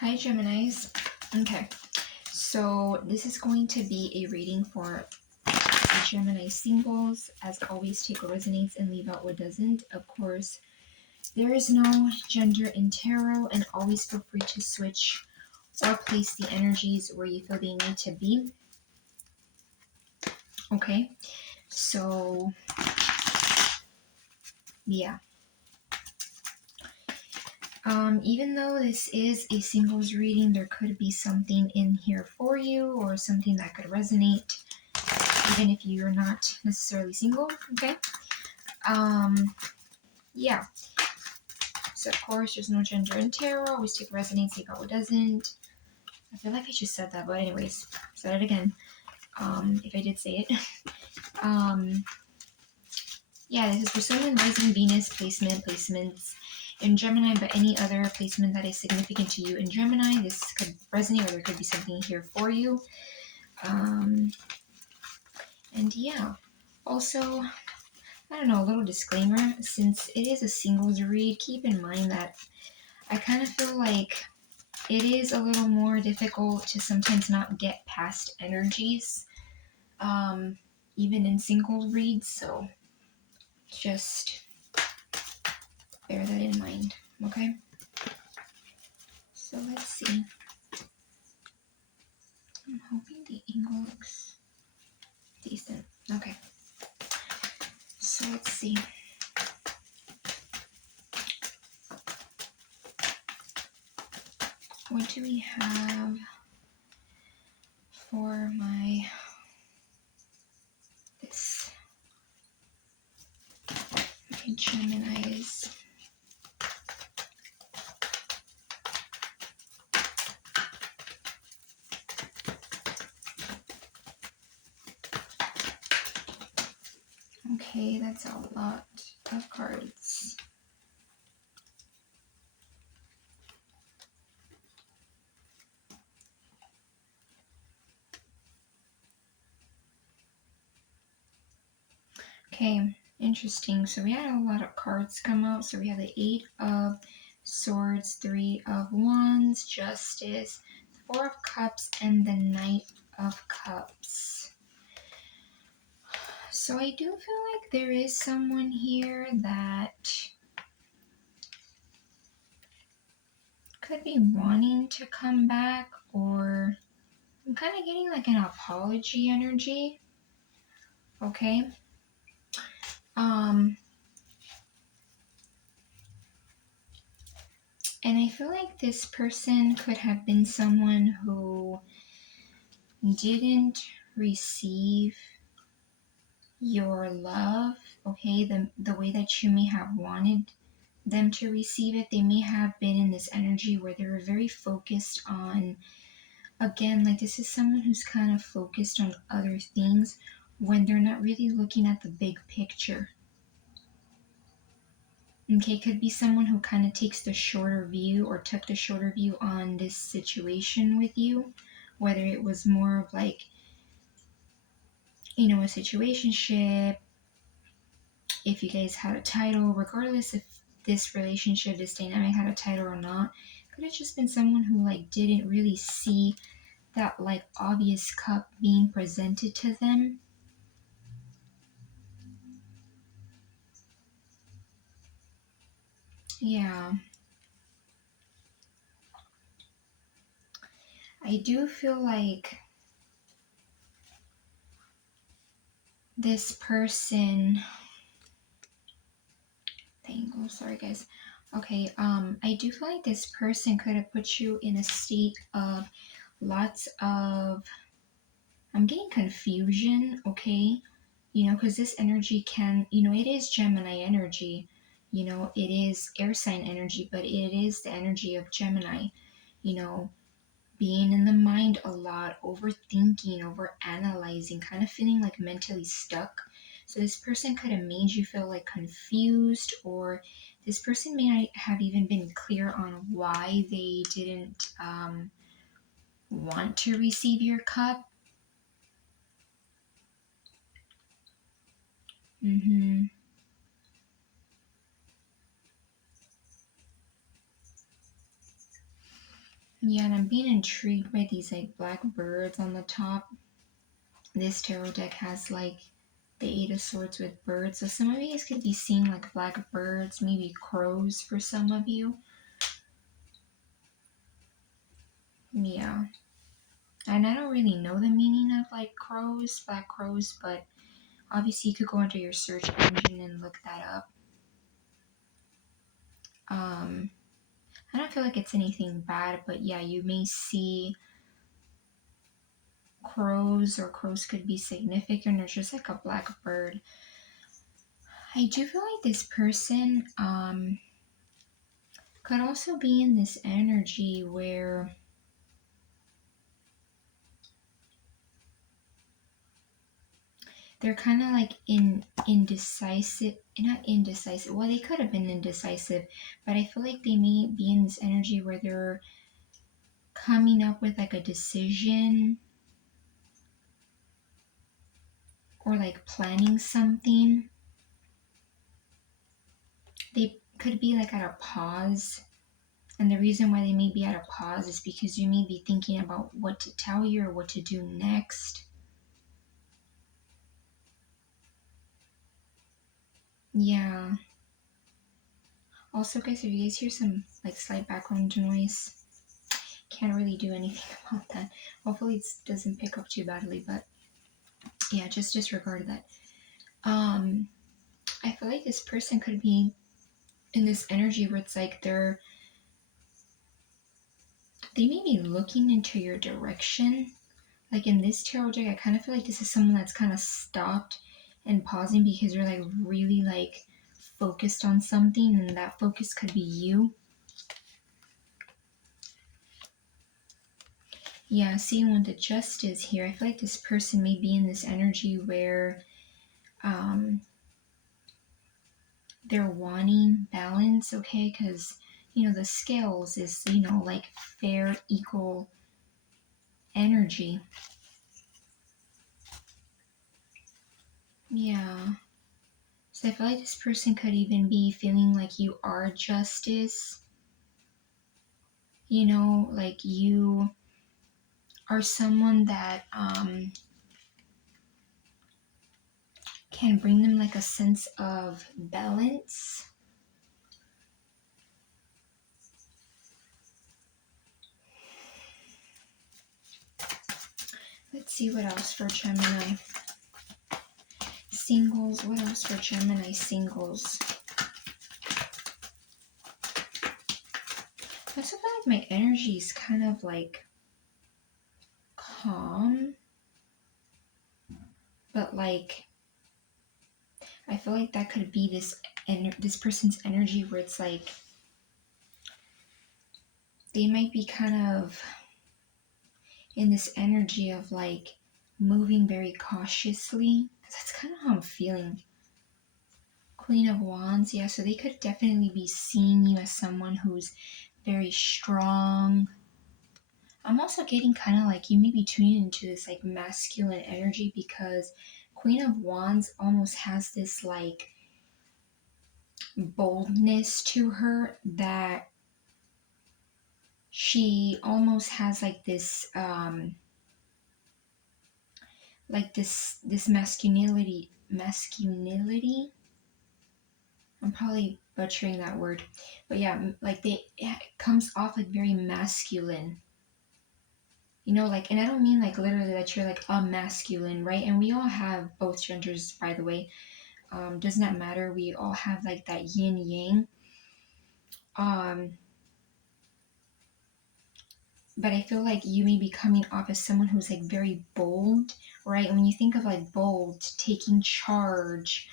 Hi, Geminis. Okay, so this is going to be a reading for Gemini singles. As always, take what resonates and leave out what doesn't. Of course, there is no gender in tarot, and always feel free to switch or place the energies where you feel they need to be. Okay, so yeah. Even though this is a singles reading, there could be something in here for you or something that could resonate, even if you're not necessarily single, okay? Yeah. So of course, there's no gender in tarot. Always take resonates, take out what doesn't. I feel like I just said that, but anyways, said it again. If I did say it. Yeah, this is for someone rising Venus placements in Gemini, but any other placement that is significant to you in Gemini, this could resonate, or there could be something here for you. And yeah, also, I don't know, a little disclaimer, since it is a singles read, keep in mind that I kind of feel like it is a little more difficult to sometimes not get past energies, even in single reads, so just bear that in mind, okay? So let's see. I'm hoping the angle looks decent. Okay. So let's see. What do we have for my Geminis? Okay, that's a lot of cards. Okay, interesting. So we had a lot of cards come out. So we have the 8 of Swords, 3 of Wands, Justice, 4 of Cups, and the Knight of Cups. So I do feel like there is someone here that could be wanting to come back, or I'm kind of getting like an apology energy. Okay. And I feel like this person could have been someone who didn't receive your love, okay, the way that you may have wanted them to receive it. They may have been in this energy where they were very focused on, again, like this is someone who's kind of focused on other things when they're not really looking at the big picture. Okay, could be someone who kind of takes the shorter view or took the shorter view on this situation with you, whether it was more of like, you know, a situationship, if you guys had a title, regardless if this relationship, this dynamic had a title or not, could have just been someone who like didn't really see that like obvious cup being presented to them. Yeah. I do feel like this person, oh, sorry guys. Okay, I do feel like this person could have put you in a state of lots of, I'm getting confusion, okay? You know, because this energy can, you know, it is Gemini energy, you know, it is air sign energy, but it is the energy of Gemini, you know, being in the mind a lot, overthinking, over analyzing, kind of feeling like mentally stuck. So this person could have made you feel like confused, or this person may not have even been clear on why they didn't want to receive your cup. Yeah, and I'm being intrigued by these like black birds on the top. This tarot deck has like the Eight of Swords with birds. So some of you guys could be seeing like black birds, maybe crows for some of you. Yeah. And I don't really know the meaning of like crows, black crows, but obviously you could go into your search engine and look that up. I don't feel like it's anything bad, but yeah, you may see crows, or crows could be significant, or just like a black bird. I do feel like this person could also be in this energy where they're kind of like indecisive, not indecisive, well, they could have been indecisive, but I feel like they may be in this energy where they're coming up with like a decision, or like planning something. They could be like at a pause, and the reason why they may be at a pause is because you may be thinking about what to tell you or what to do next. Yeah. Also, guys, if you guys hear some like slight background noise, can't really do anything about that. Hopefully it doesn't pick up too badly, but yeah, just disregard that. I feel like this person could be in this energy where it's like they may be looking into your direction. Like in this tarot deck, I kind of feel like this is someone that's kind of stopped and pausing because you're like really like focused on something, and that focus could be you. Yeah, seeing with the Justice here, I feel like this person may be in this energy where they're wanting balance, okay? Because, the scales is, like fair, equal energy. Yeah. So I feel like this person could even be feeling like you are justice. Like you are someone that can bring them like a sense of balance. Let's see what else for Gemini. Singles. What else for Gemini singles? I also feel like my energy is kind of like calm, but like I feel like that could be this person's energy where it's like they might be kind of in this energy of like moving very cautiously. That's kind of how I'm feeling. Queen of Wands, yeah, so they could definitely be seeing you as someone who's very strong. I'm also getting kind of like you may be tuning into this like masculine energy, because Queen of Wands almost has this like boldness to her, that she almost has like this this masculinity. I'm probably butchering that word, but yeah, like it comes off like very masculine. Like, and I don't mean like literally that you're like a masculine, right? And we all have both genders, by the way. Does not matter. We all have like that yin yang. But I feel like you may be coming off as someone who's like very bold, right? And when you think of like bold, taking charge,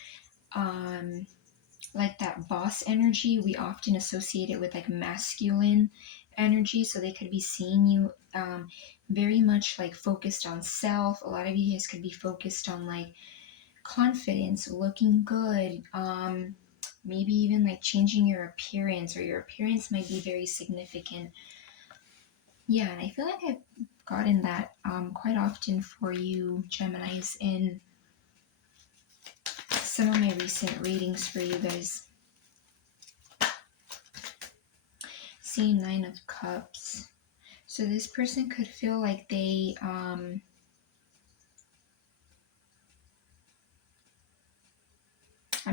like that boss energy, we often associate it with like masculine energy. So they could be seeing you very much like focused on self. A lot of you guys could be focused on like confidence, looking good, maybe even like changing your appearance, or your appearance might be very significant. Yeah, and I feel like I've gotten that quite often for you, Geminis, in some of my recent readings for you guys. See, Nine of Cups. So this person could feel like I'm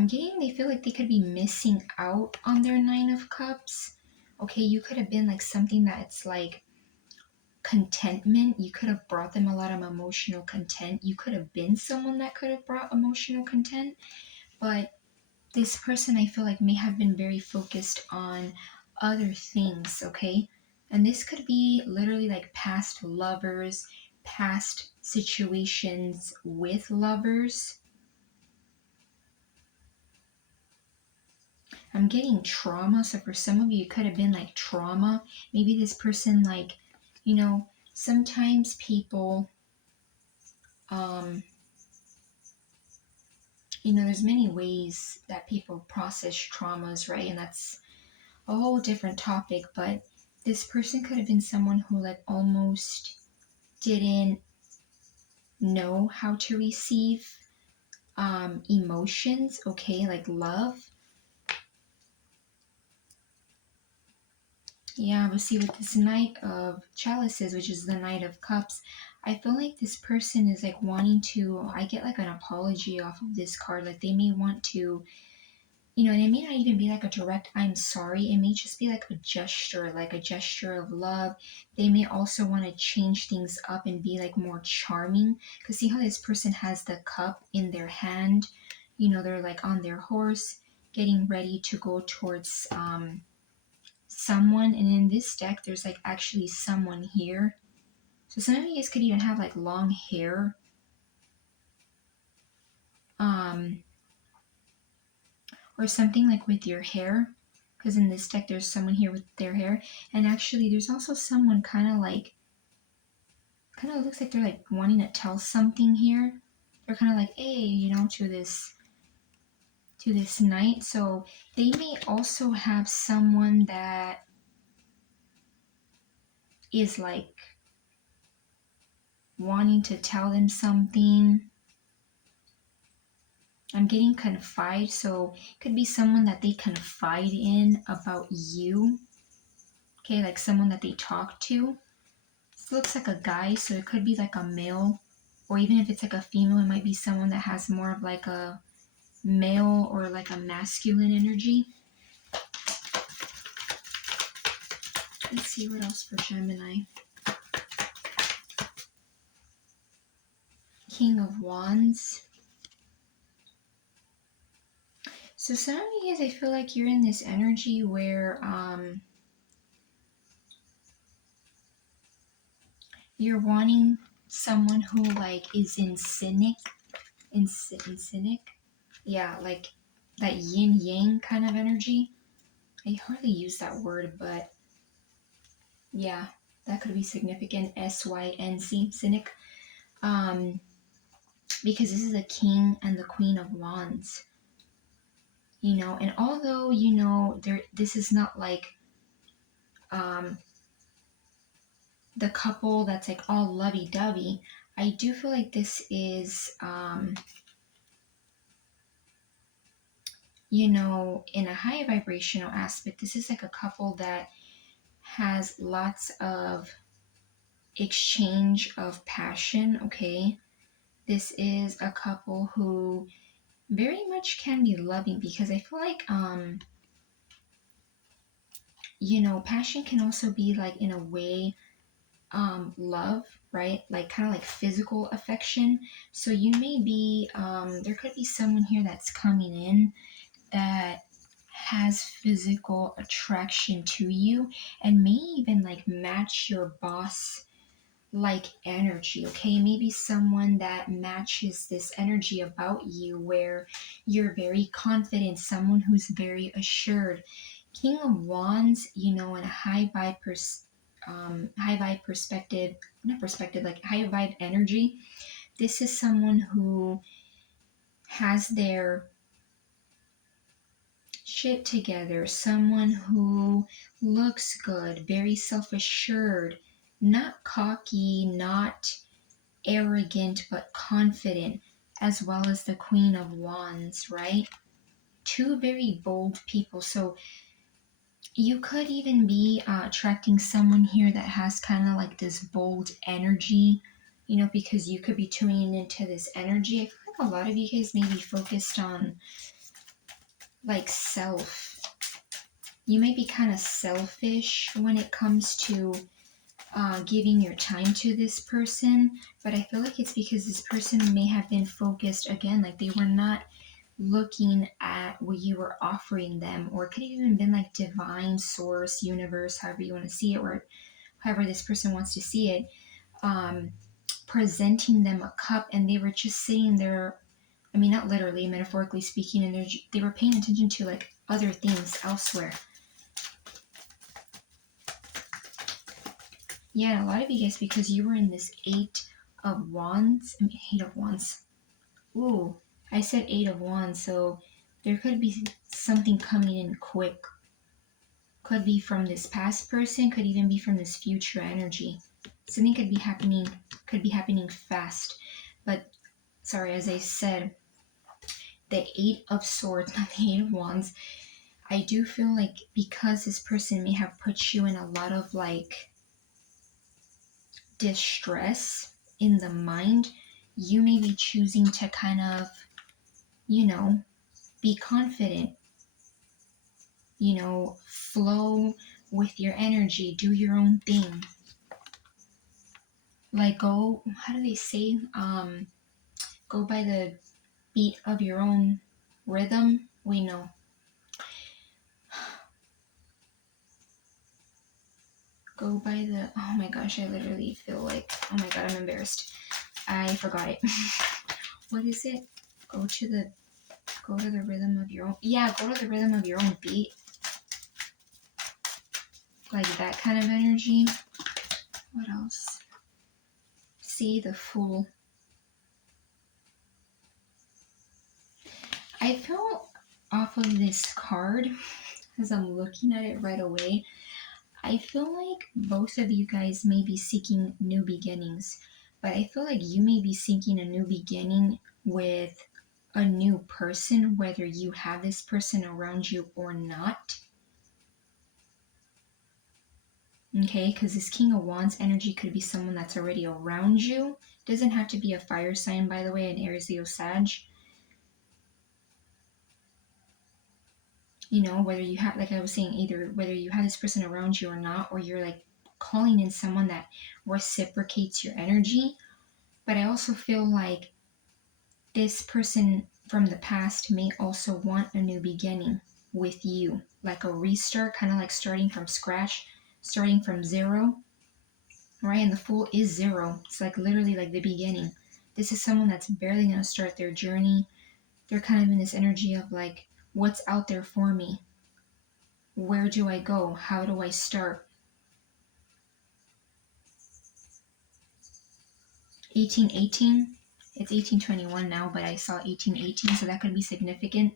getting they feel like they could be missing out on their Nine of Cups. Okay, you could have been like something that's like contentment. You could have brought them a lot of emotional content. You could have been someone that could have brought emotional content. But this person, I feel like, may have been very focused on other things, okay? And this could be literally like past lovers, past situations with lovers. I'm getting trauma. So for some of you, it could have been like trauma. Maybe this person, like, sometimes people, um, there's many ways that people process traumas, right? And that's a whole different topic. But this person could have been someone who, like, almost didn't know how to receive emotions, okay, like love. Yeah, but see, with this Knight of Chalices, which is the Knight of Cups, I feel like this person is like wanting to, I get like an apology off of this card. Like they may want to, and it may not even be like a direct I'm sorry. It may just be like a gesture of love. They may also want to change things up and be like more charming. Because see how this person has the cup in their hand? They're like on their horse, getting ready to go towards someone. And in this deck, there's like actually someone here. So some of you guys could even have like long hair. Um, or something like with your hair, because in this deck there's someone here with their hair, and actually there's also someone kind of looks like they're like wanting to tell something here. They're kind of like, hey, to this knight. So they may also have someone that is like wanting to tell them something. I'm getting confide, so it could be someone that they confide in about you. Okay, like someone that they talk to. This looks like a guy, so it could be like a male, or even if it's like a female, it might be someone that has more of like a male or like a masculine energy. Let's see what else for Gemini. King of Wands. So some of you guys, I feel like you're in this energy where you're wanting someone who like is in cynic. Yeah, like that yin yang kind of energy. I hardly use that word, but yeah, that could be significant. SYNC, cynic. Um, because this is a king and the queen of wands. And although this is not like um the couple that's like all lovey-dovey, I do feel like this is in a high vibrational aspect, this is like a couple that has lots of exchange of passion, okay? This is a couple who very much can be loving, because I feel like passion can also be like in a way love, right? Like kind of like physical affection. So you may be there could be someone here that's coming in that has physical attraction to you, and may even like match your boss like energy, okay? Maybe someone that matches this energy about you, where you're very confident, someone who's very assured. King of Wands, in a high vibe perspective, not perspective, like high vibe energy. This is someone who has their shit together, someone who looks good, very self assured, not cocky, not arrogant, but confident, as well as the Queen of Wands, right? Two very bold people. So, You could even be attracting someone here that has kind of like this bold energy, because you could be tuning into this energy. I feel like a lot of you guys may be focused on like self. You may be kind of selfish when it comes to giving your time to this person, but I feel like it's because this person may have been focused again, like they were not looking at what you were offering them, or it could have even been like divine source, universe, however you want to see it, or however this person wants to see it, um, presenting them a cup, and they were just sitting there. I mean, not literally, metaphorically speaking, and they were paying attention to like other things elsewhere. Yeah, a lot of you guys, because you were in this Eight of Wands. I mean, Eight of Wands. Ooh, I said Eight of Wands, so there could be something coming in quick. Could be from this past person, could even be from this future energy. Something could be happening fast. But sorry, as I said, the Eight of Swords, not the Eight of Wands, I do feel like because this person may have put you in a lot of like distress in the mind, you may be choosing to kind of, be confident, flow with your energy, do your own thing. Like go, how do they say? Go by the beat of your own rhythm. We know. Go by the, oh my gosh, I literally feel like, oh my god, I'm embarrassed. I forgot it. What is it? Go to the rhythm of your own, yeah, go to the rhythm of your own beat. Like that kind of energy. What else? See the Fool. I feel off of this card, as I'm looking at it right away, I feel like both of you guys may be seeking new beginnings, but I feel like you may be seeking a new beginning with a new person, whether you have this person around you or not. Okay, because this King of Wands energy could be someone that's already around you. Doesn't have to be a fire sign, by the way, an Aries, Leo, Sag. Whether you have, like I was saying, either whether you have this person around you or not, or you're like calling in someone that reciprocates your energy. But I also feel like this person from the past may also want a new beginning with you, like a restart, kind of like starting from scratch, starting from zero, right? And the Fool is zero. It's like literally like the beginning. This is someone that's barely going to start their journey. They're kind of in this energy of like, what's out there for me? Where do I go? How do I start? 1818. It's 1821 now, but I saw 1818, so that could be significant.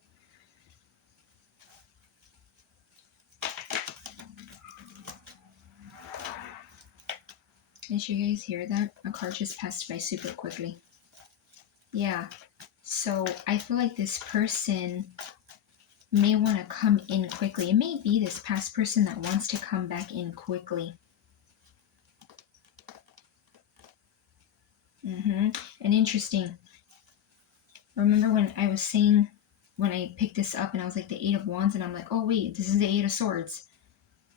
Did you guys hear that? A car just passed by super quickly. Yeah. So I feel like this person may want to come in quickly. It may be this past person that wants to come back in quickly. And interesting. Remember when I was saying, when I picked this up and I was like the Eight of Wands, and I'm like, oh wait, this is the Eight of Swords.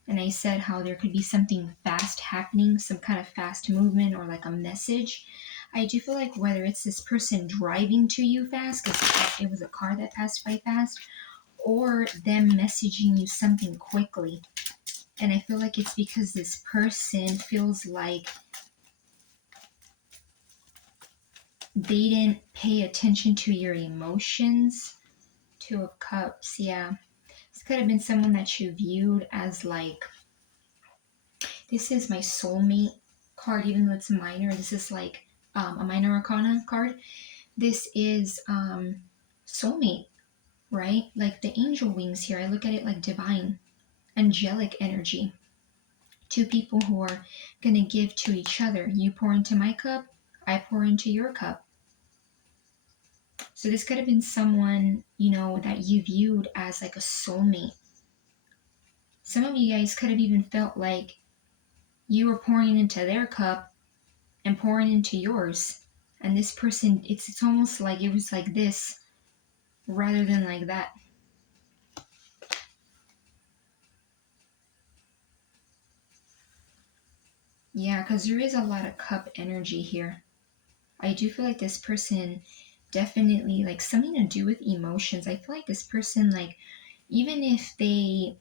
And I said how there could be something fast happening, some kind of fast movement or like a message. I do feel like whether it's this person driving to you fast, because it was a car that passed by fast, or them messaging you something quickly. And I feel like it's because this person feels like they didn't pay attention to your emotions. Two of Cups, yeah. This could have been someone that you viewed as like, this is my soulmate card, even though it's minor. This is like a minor arcana card. This is soulmate, right? Like the angel wings here. I look at it like divine, angelic energy. Two people who are going to give to each other. You pour into my cup, I pour into your cup. So this could have been someone, that you viewed as like a soulmate. Some of you guys could have even felt like you were pouring into their cup and pouring into yours. And this person, it's almost like it was like this rather than like that. Yeah, because there is a lot of cup energy here. I do feel like this person definitely like something to do with emotions. I feel like this person, like, even if they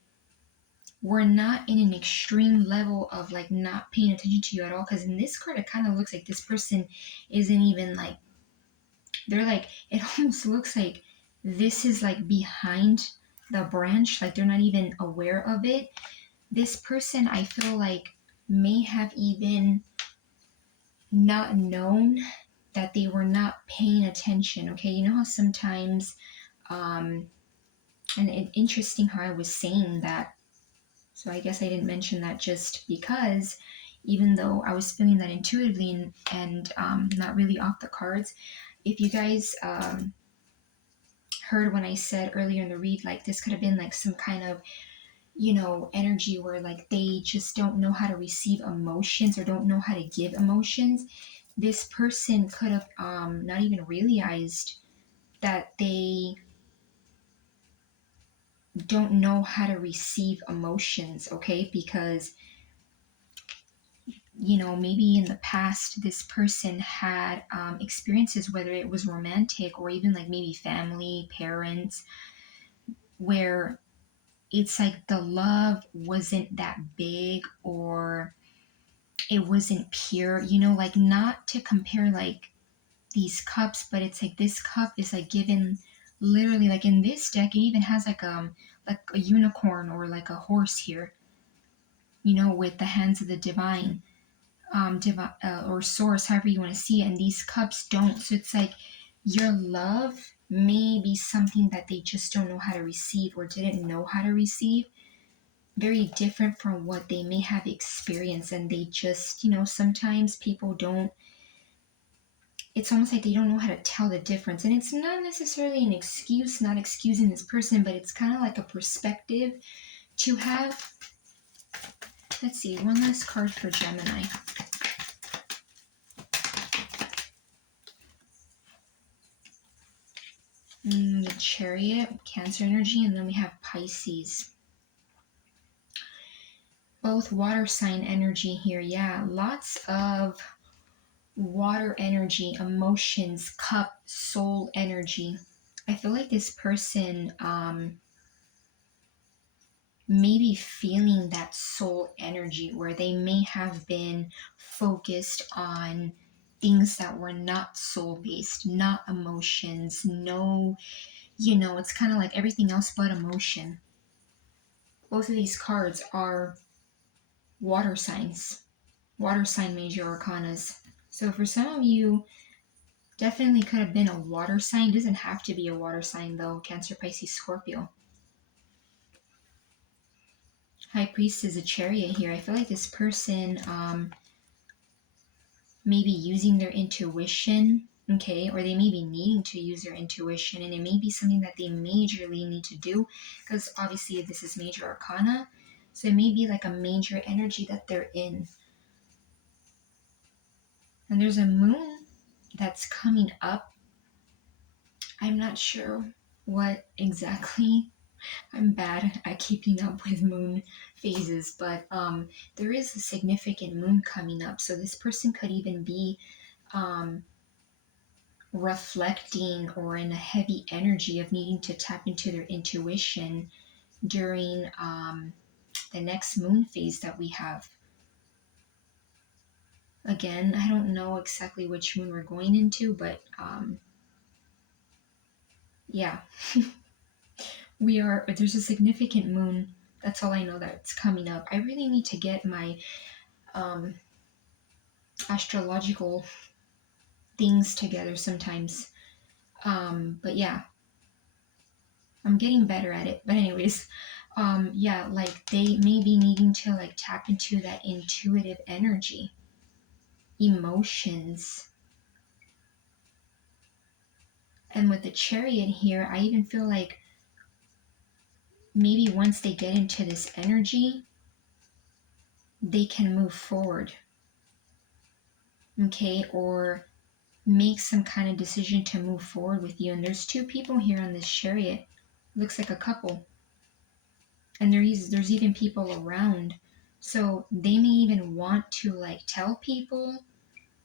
were not in an extreme level of like not paying attention to you at all, because in this card it kind of looks like this person isn't even like, they're like, it almost looks like this is like behind the branch, like they're not even aware of it. This person, I feel like, may have even not known that they were not paying attention. Okay, you know how sometimes, um, and interesting how I was saying that. So I guess I didn't mention that just because, even though I was feeling that intuitively and not really off the cards, if you guys heard when I said earlier in the read, like this could have been like some kind of, energy where like they just don't know how to receive emotions or don't know how to give emotions. This person could have not even realized that they don't know how to receive emotions, okay? Because, maybe in the past, this person had experiences, whether it was romantic or even like maybe family, parents, where it's like the love wasn't that big or it wasn't pure, like not to compare like these cups, but it's like this cup is like given literally like in this deck, it even has like a unicorn or like a horse here, with the hands of the divine, or source, however you want to see it. And these cups don't. So it's like your love may be something that they just don't know how to receive or didn't know how to receive. Very different from what they may have experienced. And they just, sometimes people don't, it's almost like they don't know how to tell the difference. And it's not necessarily an excuse, not excusing this person, but it's kind of like a perspective to have. Let's see, one last card for Gemini. The Chariot, Cancer energy, and then we have Pisces. Both water sign energy here. Yeah, lots of water energy, emotions, cup, soul energy. I feel like this person may be feeling that soul energy where they may have been focused on things that were not soul based, not emotions, no, it's kind of like everything else but emotion. Both of these cards are water signs, water sign major arcanas. So for some of you, definitely could have been a water sign. It doesn't have to be a water sign though. Cancer, Pisces, Scorpio. High Priest is a Chariot here. I feel like this person may be using their intuition, okay, or they may be needing to use their intuition, and it may be something that they majorly need to do because obviously this is major arcana. So it may be like a major energy that they're in. And there's a moon that's coming up. I'm not sure what exactly. I'm bad at keeping up with moon phases, but there is a significant moon coming up. So this person could even be um, reflecting or in a heavy energy of needing to tap into their intuition during the next moon phase that we have. Again, I don't know exactly which moon we're going into, but yeah. There's a significant moon. That's all I know that's coming up. I really need to get my um, astrological things together sometimes. But yeah, I'm getting better at it. But anyways, yeah, like they may be needing to like tap into that intuitive energy, emotions. And with the Chariot here, I even feel like maybe once they get into this energy, they can move forward, okay, or make some kind of decision to move forward with you. And there's two people here on this chariot. Looks like a couple. And there's even people around. So they may even want to like tell people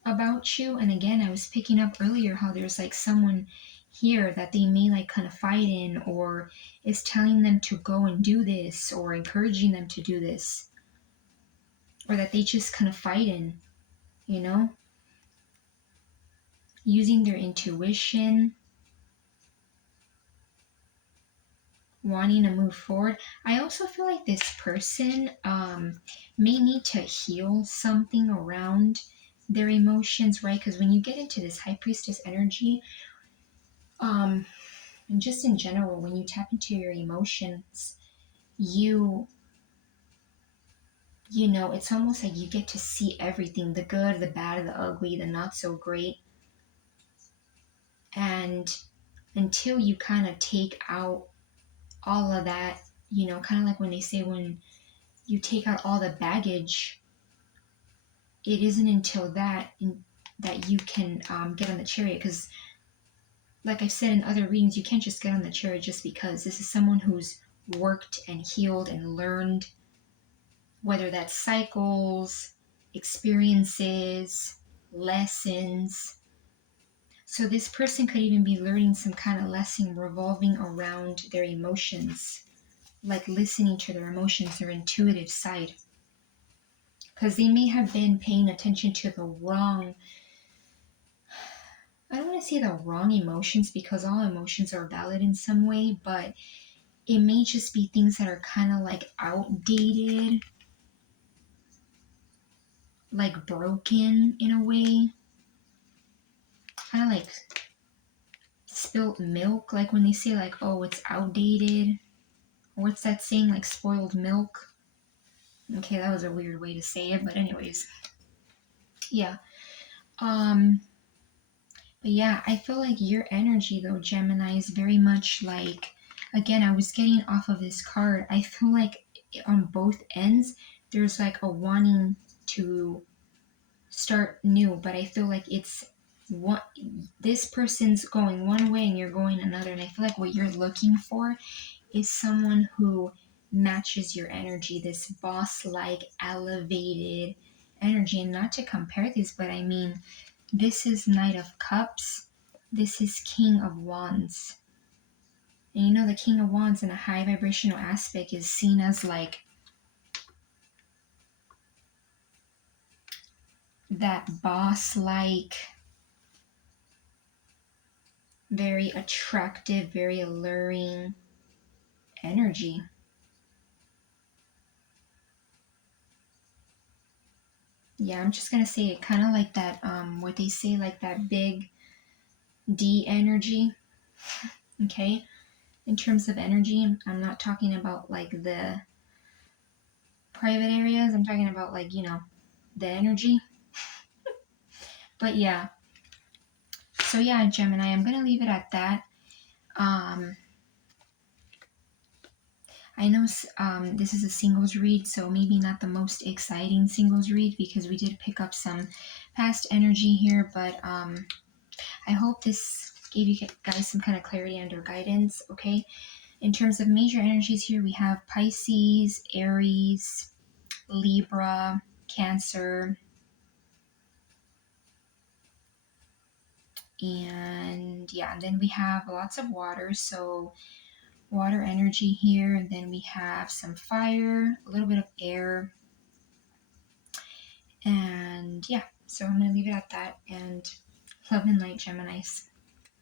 about you. And again, I was picking up earlier how there's like someone here that they may like kind of fight in, or is telling them to go and do this, or encouraging them to do this, or that they just kind of fight in, you know, using their intuition, wanting to move forward. I also feel like this person may need to heal something around their emotions, right? Because when you get into this high priestess energy, and just in general, when you tap into your emotions, you you know, it's almost like you get to see everything, the good, the bad, the ugly, the not so great. And until you kind of take out all of that, you know, kind of like when they say when you take out all the baggage, it isn't until that you can get on the chariot. Because like I've said in other readings, you can't just get on the chariot just because. This is someone who's worked and healed and learned, whether that's cycles, experiences, lessons. So this person could even be learning some kind of lesson revolving around their emotions, like listening to their emotions, their intuitive side. Because they may have been paying attention to the wrong, I don't want to say the wrong emotions, because all emotions are valid in some way, but it may just be things that are kind of like outdated, like broken in a way, kind of like spilt milk, like when they say like, oh, it's outdated. What's that saying, like spoiled milk? Okay, that was a weird way to say it, but anyways, yeah. Um, but yeah, I feel like your energy though, Gemini, is very much like, again, I was getting off of this card. I feel like on both ends, there's like a wanting to start new, but I feel like it's what this person's going one way and you're going another. And I feel like what you're looking for is someone who matches your energy, this boss like elevated energy. And not to compare these, but I mean, this is Knight of Cups, this is King of Wands. And you know, the King of Wands in a high vibrational aspect is seen as like that boss like, very attractive, very alluring energy. Yeah, I'm just gonna say it kind of like that, what they say, like that big D energy. Okay, in terms of energy, I'm not talking about like the private areas, I'm talking about like, you know, the energy. But yeah, so yeah, Gemini, I'm gonna leave it at that. um I know this is a singles read, so maybe not the most exciting singles read because we did pick up some past energy here, but I hope this gave you guys some kind of clarity under guidance, okay? In terms of major energies here, we have Pisces, Aries, Libra, Cancer, and yeah, and then we have lots of water, so water energy here, and then we have some fire, a little bit of air, and yeah, so I'm going to leave it at that, and love and light, Geminis.